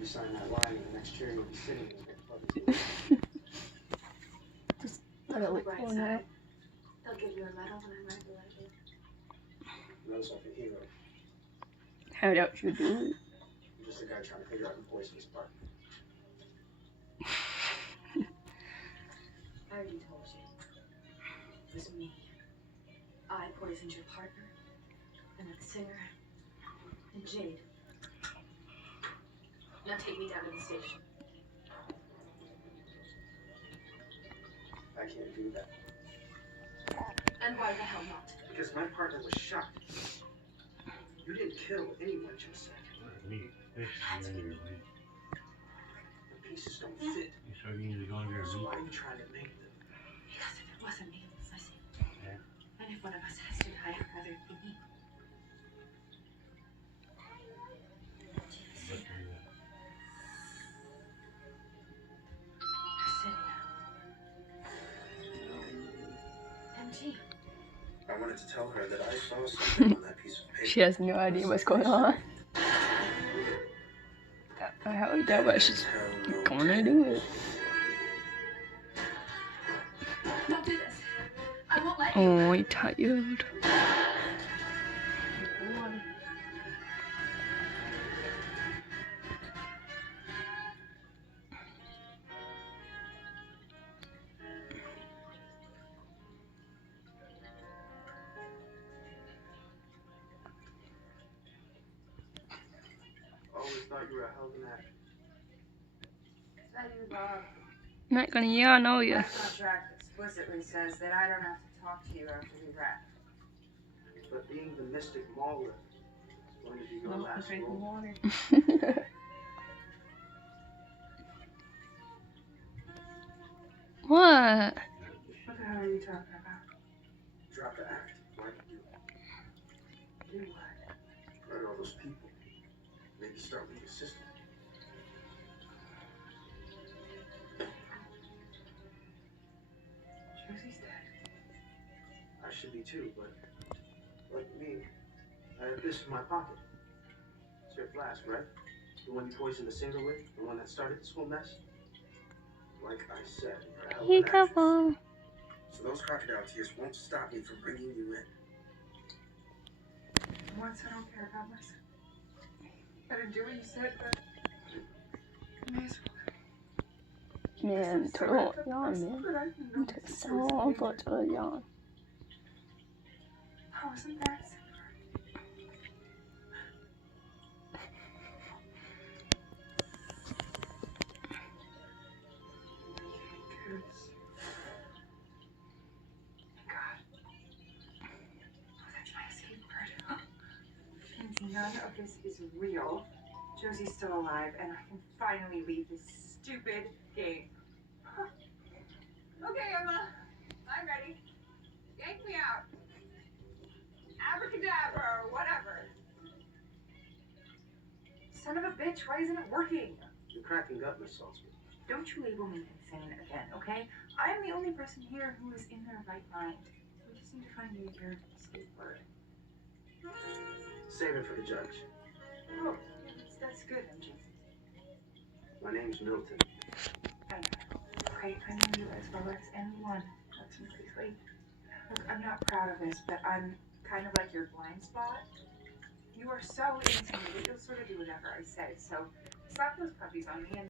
You sign that line, and the next chair you'll be sitting in will get plugged. Just let it look cool now. They'll give you a medal when I write the letter. Knows like a hero. How else you do it? I'm just a guy trying to figure out who poisoned his partner. I already told you. It was me. I poisoned your partner, and the singer, and Jade. Now take me down to the station. I can't do that. And why the hell not? Because my partner was shot. You didn't kill anyone, Joseph. Me. This is the end of your The pieces don't fit. So you need to go in there and So meet. why are you trying to make them? Because if it wasn't me, it was Lizzie. Yeah. And if one of us has to die, I'd rather it be me. But, MG. I wanted to tell her that I saw something on that piece of paper. She has no idea what's going on. I hardly doubt what she's gonna do it. Don't do this. I won't let you. Oh, he tired. Always thought you were a hell of an actor. Is that you, Bob? I'm not gonna yawn, are ya? My contract explicitly says that I don't have to talk to you after we wrap. But being the mystic mauler is going to be your last role. What? What the hell are you talking about? Drop the act. Like you. Do what? Hurt all those people. Maybe start with your sister. Josie's dead. I should be too, but like me, I have this in my pocket. It's your flask, right? The one you poisoned the singer with? The one that started this whole mess? Like I said, you're a hell of an actress. So those crocodile tears won't stop me from bringing you in. Once I don't care about myself. I didn't do what you said, but I may as well. Man, total yawn, man. It took so long for it to yawn. I wasn't that sick. None of this is real. Josie's still alive, and I can finally leave this stupid game. Okay, Emma. I'm ready. Yank me out. Abracadabra or whatever. Son of a bitch, why isn't it working? You're cracking up, Miss Saltzman. Don't you label me insane again, okay? I am the only person here who is in their right mind. We just need to find you your skateboard. Save it for the judge. Oh, that's good, MG. My name's Milton. I know. Okay, I know you as well as anyone. Listen, briefly. Look, I'm not proud of this, but I'm kind of like your blind spot. You are so into me that you'll sort of do whatever I say, so slap those puppies on me and